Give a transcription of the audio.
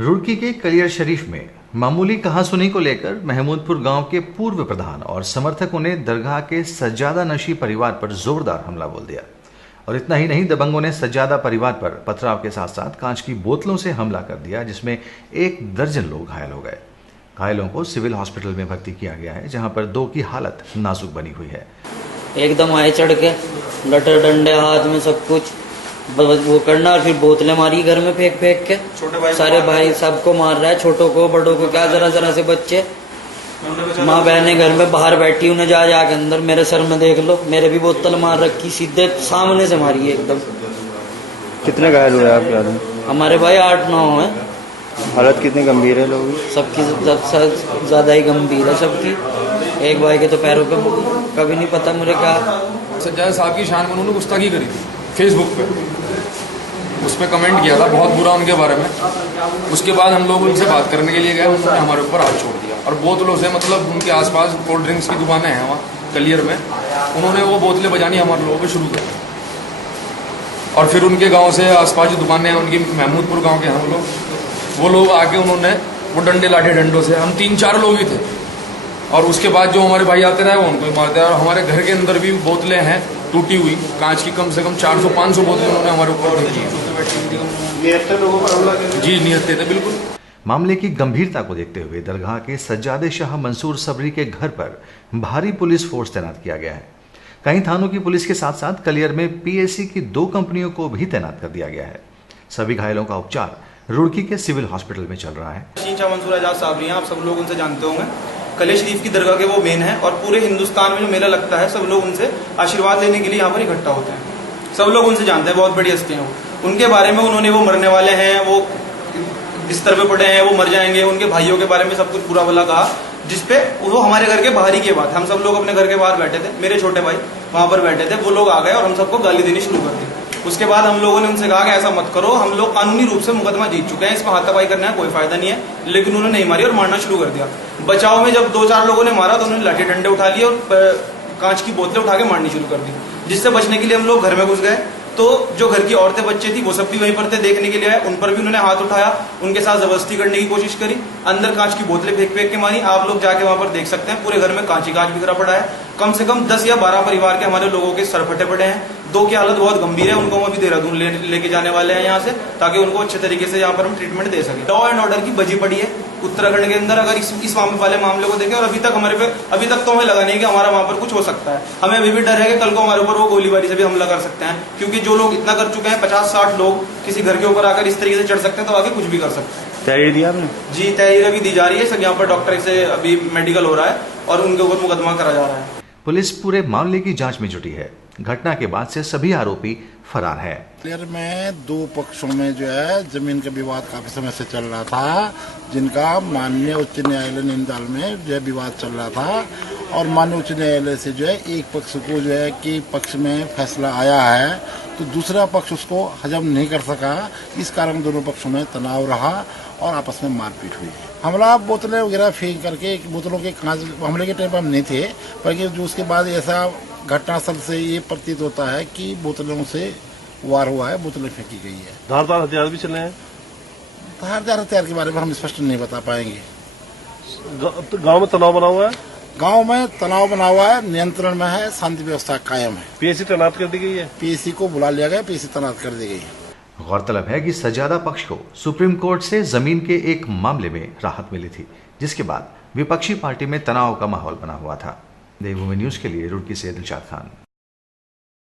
रुड़की के कलियर शरीफ में मामूली कहासुनी को लेकर महमूदपुर गांव के पूर्व प्रधान और समर्थकों ने दरगाह के सज्जादा नशी परिवार पर जोरदार हमला बोल दिया। और इतना ही नहीं, दबंगों ने सज्जादा परिवार पर पथराव के साथ साथ कांच की बोतलों से हमला कर दिया, जिसमें 1 दर्जन लोग घायल हो गए। घायलों को सिविल हॉस्पिटल में भर्ती किया गया है, जहां पर 2 की हालत नाजुक बनी हुई है। एकदम आए चढ़ के लटर डंडे हाथ में सब कुछ वो करना, और फिर बोतलें मारी घर में फेंक फेंक के। सारे भाई सबको मार रहा है, छोटों को बड़ों को, क्या जरा जरा से बच्चे। माँ बहनें घर में बाहर बैठी, उन्हें जा जाके अंदर मेरे सर में देख लो, मेरे भी बोतल मार रखी, सीधे सामने से मारी है एकदम। कितने घायल हुए आपके आदमी? हमारे भाई 8-9 है। हालत कितनी गंभीर है लोगों की? सबकी सबसे ज्यादा ही गंभीर है सबकी। एक भाई के तो पैरों पे कभी नहीं पता मुझे क्या। सज्जादा साहब की शान में उन्होंने गुस्ताखी करी थी फेसबुक पे, उसमें कमेंट किया था बहुत बुरा उनके बारे में। उसके बाद हम लोग उनसे बात करने के लिए गए, उन्होंने हमारे ऊपर हाथ छोड़ दिया और बोतलों से, मतलब उनके आसपास कोल्ड ड्रिंक्स की दुकानें हैं वहाँ कलियर में, उन्होंने वो बोतलें बजानी हमारे लोगों पे शुरू कर दी। और फिर उनके गांव से आसपास जो दुकानें हैं उनकी, महमूदपुर गांव के हम लोग, वो लोग आके उन्होंने वो डंडे लाठे डंडों से, हम 3-4 लोग ही थे, और उसके बाद जो हमारे भाई आते रहे वो उनको मारते रहे। और हमारे घर के अंदर भी बोतलें हैं टूटी हुई कांच की, कम से कम 400-500 बोतलें उन्होंने हमारे ऊपर फेंकी। जी नियत थे बिल्कुल। मामले की गंभीरता को देखते हुए दरगाह के सज्जादे शाह मंसूर सबरी के घर पर भारी पुलिस फोर्स तैनात किया गया है। कई थानों की पुलिस के साथ साथ कलियर में पीएसी की 2 कंपनियों को भी तैनात कर दिया गया है। सभी घायलों का उपचार रुड़की के सिविल हॉस्पिटल में चल रहा है। शाह मंसूर आजाद साबरी हैं, आप सब लोग उनसे जानते होंगे। कलियर शरीफ की दरगाह के वो मेन है, और पूरे हिंदुस्तान में जो मेला लगता है सब लोग उनसे आशीर्वाद लेने के लिए यहाँ पर इकट्ठा होते हैं। सब लोग उनसे जानते हैं, बहुत बड़ी हस्तियां हैं। उनके बारे में उन्होंने, वो मरने वाले हैं, वो बिस्तर पे पड़े हैं, वो मर जाएंगे, उनके भाइयों के बारे में सब कुछ बुरा भला कहा, जिसपे वो हमारे घर के बाहर ही की बात। हम सब लोग अपने घर के बाहर बैठे थे, मेरे छोटे भाई वहां पर बैठे थे, वो लोग आ गए और हम सबको गाली देनी शुरू कर दी। उसके बाद हम लोगों ने उनसे कहा कि ऐसा मत करो, हम लोग कानूनी रूप से मुकदमा जीत चुके हैं, इसमें हाथापाई करने का कोई फायदा नहीं है। लेकिन उन्होंने नहीं मारी और मारना शुरू कर दिया। बचाव में जब 2-4 लोगों ने मारा तो उन्होंने लाठी डंडे उठा लिए और कांच की बोतलें उठा के मारनी शुरू कर दी, जिससे बचने के लिए हम लोग घर में घुस गए। तो जो घर की औरतें बच्चे थी वो सब भी वहीं पर थे, देखने के लिए आए, उन पर भी उन्होंने हाथ उठाया, उनके साथ जबरदस्ती करने की कोशिश करी, अंदर कांच की बोतलें फेंक फेंक के मारी। आप लोग जाके वहां पर देख सकते हैं, पूरे घर में कांच ही कांच बिखरा पड़ा है। कम से कम 10 या 12 परिवार के हमारे लोगों के सर फटे पड़े हैं। 2 की हालत बहुत गंभीर है, उनको हम अभी देहरादून लेके जाने वाले हैं यहाँ से, ताकि उनको अच्छे तरीके से यहाँ पर हम ट्रीटमेंट दे सके। लॉ एंड ऑर्डर की बजी पड़ी है उत्तराखंड के अंदर। अगर इस वाले मामले को देखें, और अभी तक तो हमें लगा नहीं कि हमारा वहां पर कुछ हो सकता है। हमें अभी भी डर है कि कल को हमारे ऊपर वो गोलीबारी से भी हमला कर सकते हैं, क्योंकि जो लोग इतना कर चुके हैं, 50-60 लोग किसी घर के ऊपर आकर इस तरीके से चढ़ सकते हैं, तो आगे कुछ भी कर सकते हैं। तहरीर दिया आपने? जी, तहरीर अभी दी जा रही है सब। यहाँ पर डॉक्टर से अभी मेडिकल हो रहा है और उनके ऊपर मुकदमा करा जा रहा है। पुलिस पूरे मामले की जांच में जुटी है। घटना के बाद से सभी आरोपी फरार है। कलियर में 2 पक्षों में जो है जमीन का विवाद काफी समय से चल रहा था, जिनका माननीय उच्च न्यायालय नैनीताल में जो है विवाद चल रहा था, और माननीय उच्च न्यायालय से जो है एक पक्ष को जो है कि पक्ष में फैसला आया है, तो दूसरा पक्ष उसको हजम नहीं कर सका। इस कारण दोनों पक्षों में तनाव रहा और आपस में मारपीट हुई। हमला बोतलें वगैरह फेंक करके, बोतलों के कांच, हमले के टाइम पर हम नहीं थे, पर जो उसके बाद ऐसा घटनास्थल से ये प्रतीत होता है कि बोतलों से वार हुआ है, बोतलें फेंकी गई है। धारदार हथियार भी चले हैं? धारदार हथियार के बारे में हम स्पष्ट नहीं बता पाएंगे। गांव में तनाव बना हुआ है? गांव में तनाव बना हुआ है, नियंत्रण में है, शांति व्यवस्था कायम है। पीएसी तैनात कर दी गई है? पीएसी को बुला लिया गया, पीएसी तैनात कर दी गई है। गौरतलब है कि सज्जादा पक्ष को सुप्रीम कोर्ट से जमीन के एक मामले में राहत मिली थी, जिसके बाद विपक्षी पार्टी में तनाव का माहौल बना हुआ था। देवभूमि न्यूज के लिए रुड़की से दिलशाद खान।